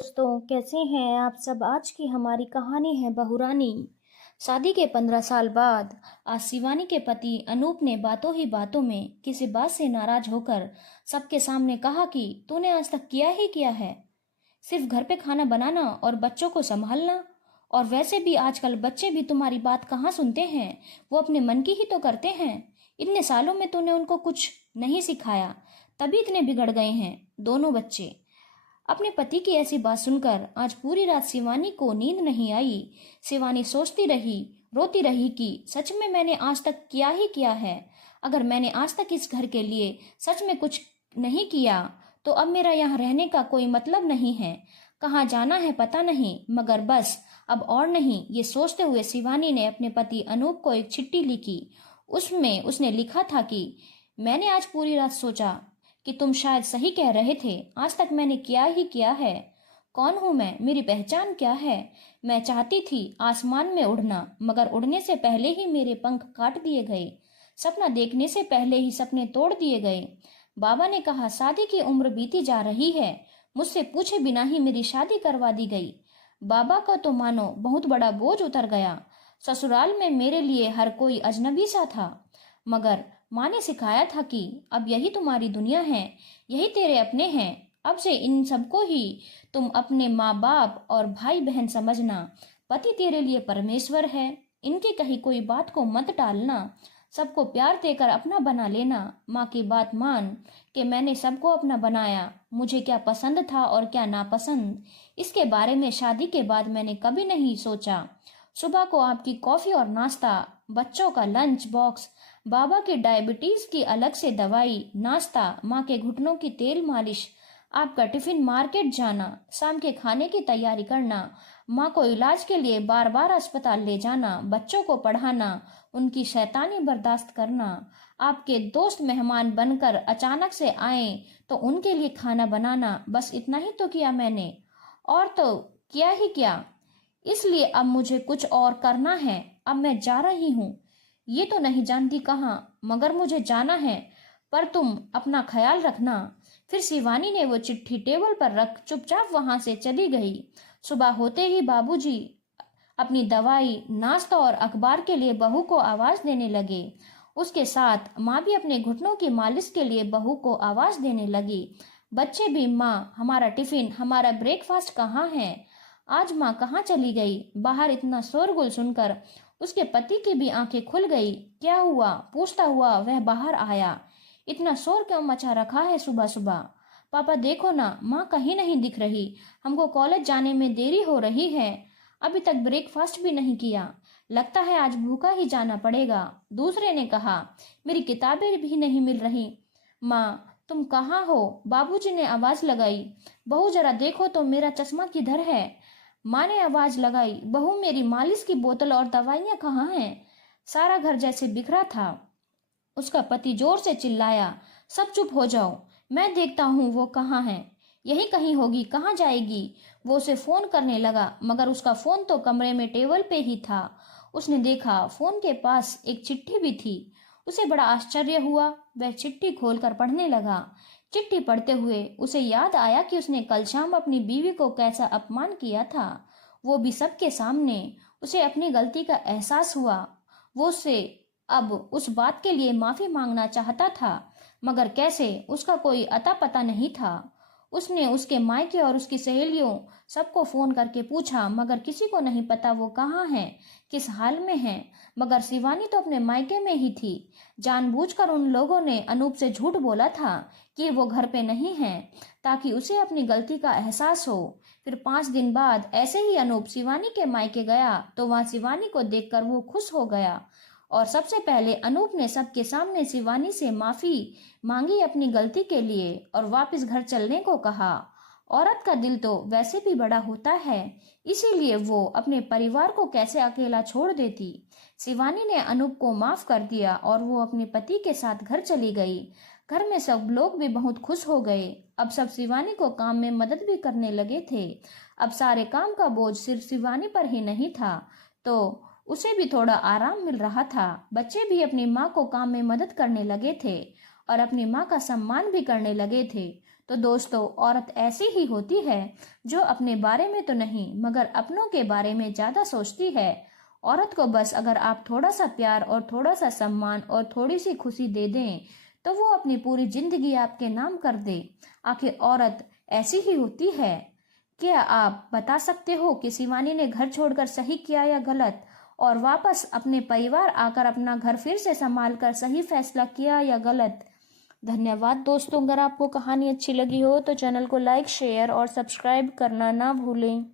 दोस्तों, कैसे हैं आप सब। आज की हमारी कहानी है बहुरानी। शादी के 15 साल बाद आज शिवानी के पति अनूप ने बातों ही बातों में किसी बात से नाराज होकर सबके सामने कहा कि तूने आज तक किया ही किया है, सिर्फ घर पे खाना बनाना और बच्चों को संभालना। और वैसे भी आजकल बच्चे भी तुम्हारी बात कहाँ सुनते हैं, वो अपने मन की ही तो करते हैं। इतने सालों में तूने उनको कुछ नहीं सिखाया, तभी इतने बिगड़ गए हैं दोनों बच्चे। अपने पति की ऐसी बात सुनकर आज पूरी रात शिवानी को नींद नहीं आई। शिवानी सोचती रही, रोती रही कि सच में मैंने आज तक किया ही किया है। अगर मैंने आज तक इस घर के लिए सच में कुछ नहीं किया तो अब मेरा यहाँ रहने का कोई मतलब नहीं है। कहाँ जाना है पता नहीं, मगर बस अब और नहीं। ये सोचते हुए शिवानी ने अपने पति अनूप को एक चिट्ठी लिखी। उसमें उसने लिखा था कि मैंने आज पूरी रात सोचा कि तुम शायद सही कह रहे थे, आज तक मैंने किया ही किया है। कौन हूं मैं, मेरी पहचान क्या है। मैं चाहती थी आसमान में उड़ना, मगर उड़ने से पहले ही मेरे पंख काट दिए गए। सपना देखने से पहले ही सपने तोड़ दिए गए। बाबा ने कहा शादी की उम्र बीती जा रही है, मुझसे पूछे बिना ही मेरी शादी करवा दी गई। बाबा का तो मानो बहुत बड़ा बोझ उतर गया। ससुराल में मेरे लिए हर कोई अजनबी सा था, मगर माँ ने सिखाया था कि अब यही तुम्हारी दुनिया है, यही तेरे अपने हैं। अब से इन सबको ही तुम अपने माँ बाप और भाई बहन समझना। पति तेरे लिए परमेश्वर है, इनकी कही कोई बात को मत टालना। सबको प्यार देकर अपना बना लेना। माँ की बात मान कि मैंने सबको अपना बनाया। मुझे क्या पसंद था और क्या नापसंद, इसके बारे में शादी के बाद मैंने कभी नहीं सोचा। सुबह को आपकी कॉफी और नाश्ता, बच्चों का लंच बॉक्स, बाबा की डायबिटीज की अलग से दवाई, नाश्ता, माँ के घुटनों की तेल मालिश, आपका टिफिन, मार्केट जाना, शाम के खाने की तैयारी करना, माँ को इलाज के लिए बार बार अस्पताल ले जाना, बच्चों को पढ़ाना, उनकी शैतानी बर्दाश्त करना, आपके दोस्त मेहमान बनकर अचानक से आए तो उनके लिए खाना बनाना। बस इतना ही तो किया मैंने, और तो किया ही क्या। इसलिए अब मुझे कुछ और करना है। अब मैं जा रही हूँ, ये तो नहीं जानती कहाँ, मगर मुझे जाना है। पर तुम अपना ख्याल रखना। फिर शिवानी ने वो चिट्ठी टेबल पर रख चुपचाप वहां से चली गई। सुबह होते ही बाबूजी अपनी दवाई, नाश्ता और अखबार के लिए बहू को आवाज देने लगे। उसके साथ माँ भी अपने घुटनों की मालिश के लिए बहू को आवाज देने लगी। बच्चे भी, माँ हमारा टिफिन, हमारा ब्रेकफास्ट कहाँ है, आज माँ कहाँ चली गई। बाहर इतना शोरगुल सुनकर उसके पति की भी आंखें खुल गई। क्या हुआ, पूछता हुआ वह बाहर आया। इतना शोर क्यों मचा रखा है सुबह सुबह। पापा देखो ना, माँ कहीं नहीं दिख रही। हमको कॉलेज जाने में देरी हो रही है, अभी तक ब्रेकफास्ट भी नहीं किया। लगता है आज भूखा ही जाना पड़ेगा। दूसरे ने कहा, मेरी किताबें भी नहीं मिल रही। माँ तुम कहाँ हो, बाबूजी ने आवाज लगाई। बहू जरा देखो तो मेरा चश्मा किधर है। माँ ने आवाज लगाई, बहू मेरी मालिश की बोतल और दवाइयाँ कहाँ हैं। सारा घर जैसे बिखरा था। उसका पति जोर से चिल्लाया, सब चुप हो जाओ, मैं देखता हूँ वो कहाँ है। यही कहीं होगी, कहाँ जाएगी। वो उसे फोन करने लगा, मगर उसका फोन तो कमरे में टेबल पे ही था। उसने देखा फोन के पास एक चिट्ठी भी थी। उसे बड़ा आश्चर्य हुआ। वह चिट्ठी खोलकर पढ़ने लगा। चिट्ठी पढ़ते हुए उसे याद आया कि उसने कल शाम अपनी बीवी को कैसा अपमान किया था, वो भी सबके सामने। उसे अपनी गलती का एहसास हुआ। वो उससे अब उस बात के लिए माफी मांगना चाहता था, मगर कैसे, उसका कोई अता पता नहीं था। उसने उसके मायके और उसकी सहेलियों सबको फोन करके पूछा, मगर किसी को नहीं पता वो कहाँ है, किस हाल में है। मगर शिवानी तो अपने मायके में ही थी। जानबूझकर उन लोगों ने अनूप से झूठ बोला था कि वो घर पे नहीं है, ताकि उसे अपनी गलती का एहसास हो। फिर 5 दिन बाद ऐसे ही अनूप शिवानी के मायके गया तो वहां शिवानी को देखकर वो खुश हो गया, और सबसे पहले अनूप ने सबके सामने शिवानी से माफी मांगी अपनी गलती के लिए और वापस घर चलने को कहा। औरत का दिल तो वैसे भी बड़ा होता है, इसीलिए वो अपने परिवार को कैसे अकेला छोड़ देती। शिवानी ने अनूप को माफ कर दिया और वो अपने पति के साथ घर चली गई। घर में सब लोग भी बहुत खुश हो गए। अब सब शिवानी को काम में मदद भी करने लगे थे। अब सारे काम का बोझ सिर्फ शिवानी पर ही नहीं था, तो उसे भी थोड़ा आराम मिल रहा था। बच्चे भी अपनी माँ को काम में मदद करने लगे थे और अपनी माँ का सम्मान भी करने लगे थे। तो दोस्तों, औरत ऐसी ही होती है जो अपने बारे में तो नहीं मगर अपनों के बारे में ज्यादा सोचती है। औरत को बस अगर आप थोड़ा सा प्यार और थोड़ा सा सम्मान और थोड़ी सी खुशी दे दें तो वो अपनी पूरी जिंदगी आपके नाम कर दे। आखिर औरत ऐसी ही होती है। क्या आप बता सकते हो कि शिवानी ने घर छोड़कर सही किया या गलत, और वापस अपने परिवार आकर अपना घर फिर से संभाल कर सही फैसला किया या गलत? धन्यवाद दोस्तों। अगर आपको कहानी अच्छी लगी हो तो चैनल को लाइक, शेयर और सब्सक्राइब करना ना भूलें।